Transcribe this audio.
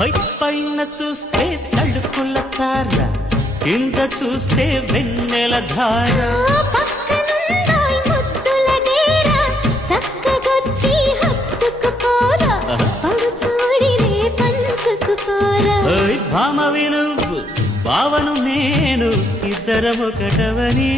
పైన చూస్తే తడుకుల తార, కింద చూస్తే వెన్నెల ధార. భామవి నువ్వు భావను నేను, ఇద్దరం ఒకటవని.